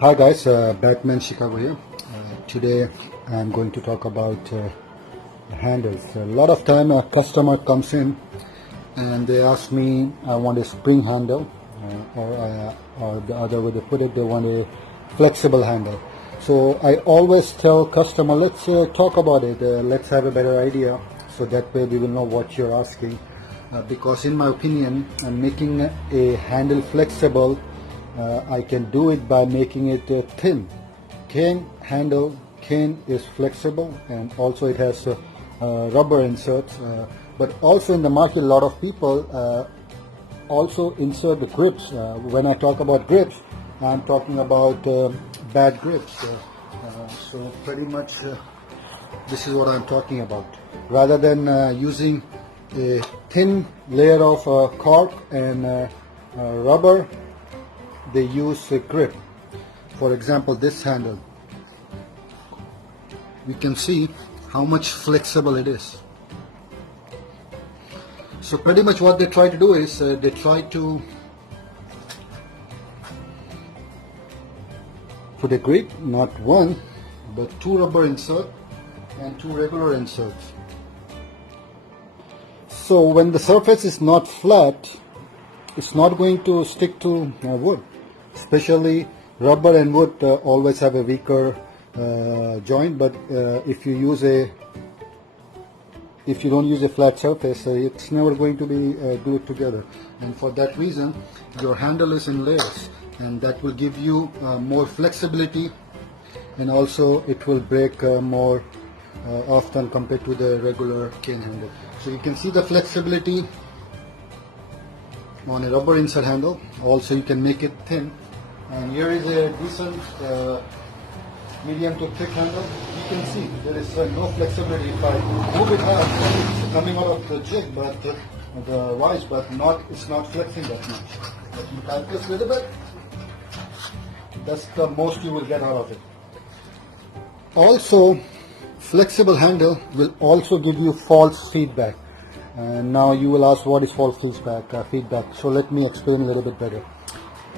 Hi guys, Batmanchicago here. Today I'm going to talk about handles. A lot of time a customer comes in and they ask me, I want a spring handle, or the other way they put it, they want a flexible handle. So I always tell customer, let's talk about it, let's have a better idea, so that way we will know what you're asking. Because in my opinion, making a handle flexible, I can do it by making it thin. Cane is flexible, and also it has rubber inserts, but also in the market a lot of people also insert the grips. When I talk about grips, I'm talking about bad grips. So pretty much this is what I'm talking about. Rather than using a thin layer of cork and rubber, they use a grip. For example, this handle, we can see how much flexible it is. So pretty much what they try to do is they try to put a grip, not one but two rubber inserts and two regular inserts. So when the surface is not flat, it's not going to stick to wood. Especially rubber and wood always have a weaker joint, but if you don't use a flat surface, it's never going to be glued together. And for that reason, your handle is in layers, and that will give you more flexibility, and also it will break more often compared to the regular cane handle. So you can see the flexibility on a rubber insert handle. Also you can make it thin, and here is a decent medium to thick handle. You can see there is no flexibility. If I move it out, it's coming out of the jig, but the vise, but it's not flexing that much. But you tighten this a little bit, that's the most you will get out of it. Also, flexible handle will also give you false feedback. And now you will ask, what is false feedback? So let me explain a little bit better.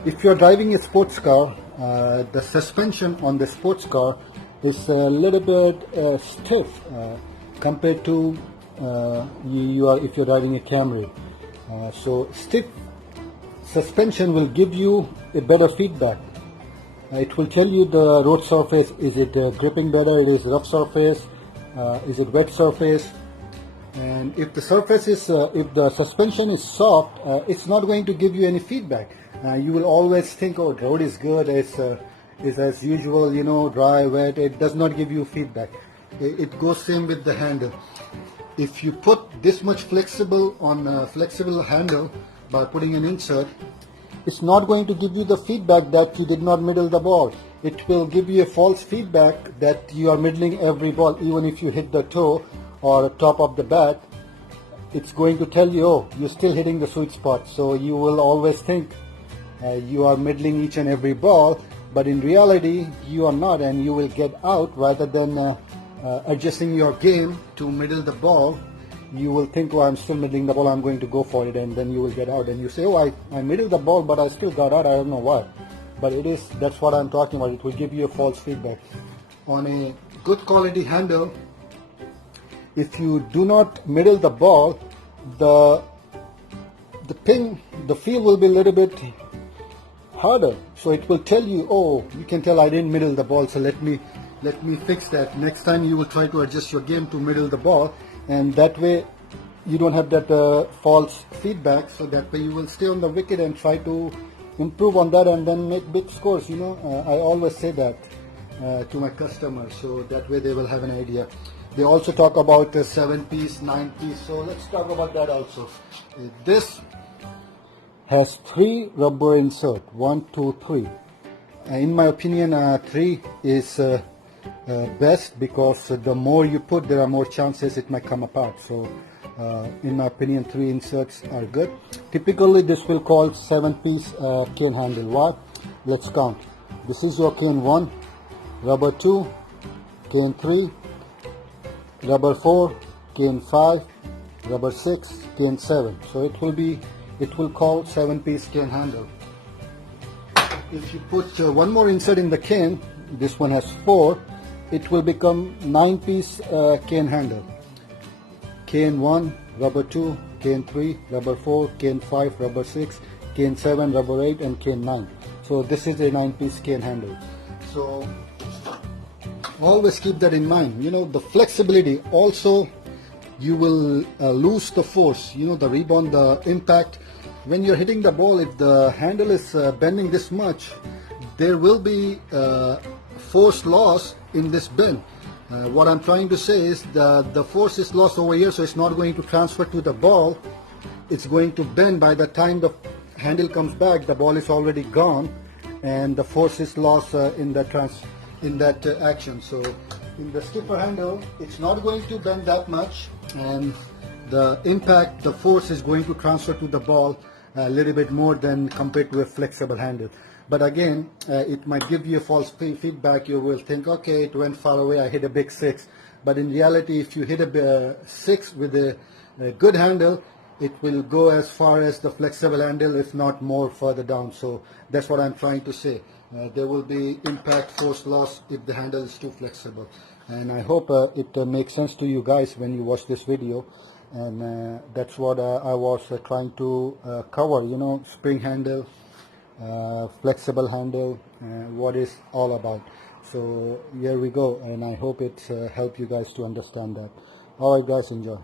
If you're driving a sports car, the suspension on the sports car is a little bit stiff compared to if you're driving a Camry. So stiff suspension will give you a better feedback. It will tell you the road surface, is it gripping better, it is rough surface, is it wet surface. And if the surface is, if the suspension is soft, it's not going to give you any feedback. You will always think, oh, the road is good, it's as usual, you know, dry, wet. It does not give you feedback. It goes same with the handle. If you put this much flexible on a flexible handle by putting an insert, it's not going to give you the feedback that you did not middle the ball. It will give you a false feedback that you are middling every ball, even if you hit the toe or top of the bat. It's going to tell you, oh, you're still hitting the sweet spot. So you will always think you are middling each and every ball, but in reality you are not, and you will get out. Rather than adjusting your game to middle the ball, you will think, oh, I'm still middling the ball, I'm going to go for it, and then you will get out. And you say, oh, I middled the ball, but I still got out, I don't know why. But that's what I'm talking about. It will give you a false feedback. On a good quality handle, if you do not middle the ball, the feel will be a little bit harder. So it will tell you, oh, you can tell I didn't middle the ball, so let me fix that. Next time you will try to adjust your game to middle the ball, and that way you don't have that false feedback. So that way you will stay on the wicket and try to improve on that, and then make big scores. You know, I always say that to my customers, so that way they will have an idea. They also talk about 7-piece, 9-piece, so let's talk about that also. This has 3 rubber insert, 1, 2, 3. In my opinion, 3 is best, because the more you put, there are more chances it might come apart. So in my opinion, 3 inserts are good. Typically this will call 7-piece cane handle. Why? Let's count. This is your cane 1, rubber 2, cane 3, rubber 4, cane 5, rubber 6, cane 7. So it will call 7-piece cane handle. if you put one more insert in the cane, this one has 4, it will become 9-piece cane handle. Cane 1, rubber 2, cane 3, rubber 4, cane 5, rubber 6, cane 7, rubber 8, and cane 9. So this is a 9-piece cane handle. So always keep that in mind. You know, the flexibility also, you will lose the force, you know, the rebound, the impact. When you're hitting the ball, if the handle is bending this much, there will be force loss in this bend. What I'm trying to say is the force is lost over here, so it's not going to transfer to the ball. It's going to bend. By the time the handle comes back, the ball is already gone, and the force is lost in that action. So in the skipper handle, it's not going to bend that much, and the impact, the force is going to transfer to the ball a little bit more than compared to a flexible handle. But again, it might give you a false feedback. You will think, okay, it went far away, I hit a big 6. But in reality, if you hit a 6 with a good handle, it will go as far as the flexible handle, if not more further down. So that's what I'm trying to say. There will be impact force loss if the handle is too flexible. And I hope it makes sense to you guys when you watch this video. And that's what I was trying to cover, you know, spring handle, flexible handle, what is all about. So here we go, and I hope it's helped you guys to understand that. Alright guys, enjoy.